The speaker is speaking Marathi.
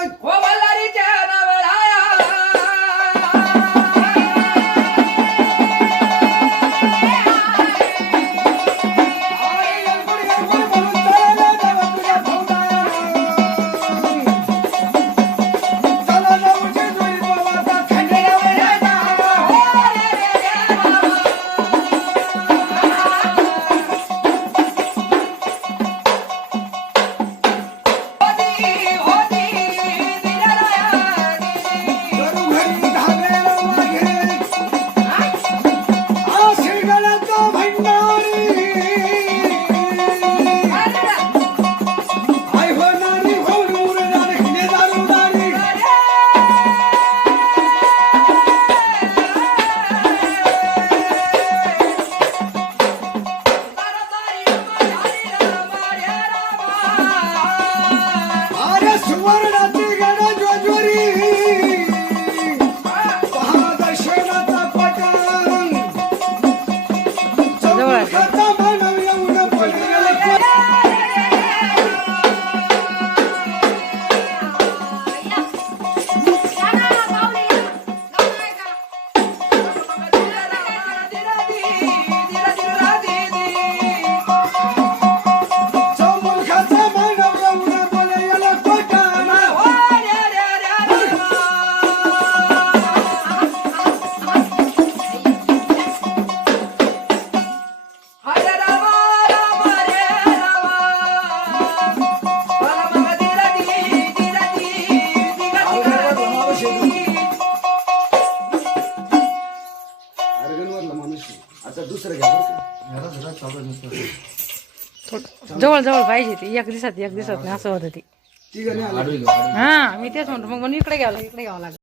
हो बल्लारीच्या नवराया जवळ जवळ पाहिजे ती एक दिवसात नाही असं होतं ती हा मी तेच म्हणतो मग इकडे घ्यावं लागेल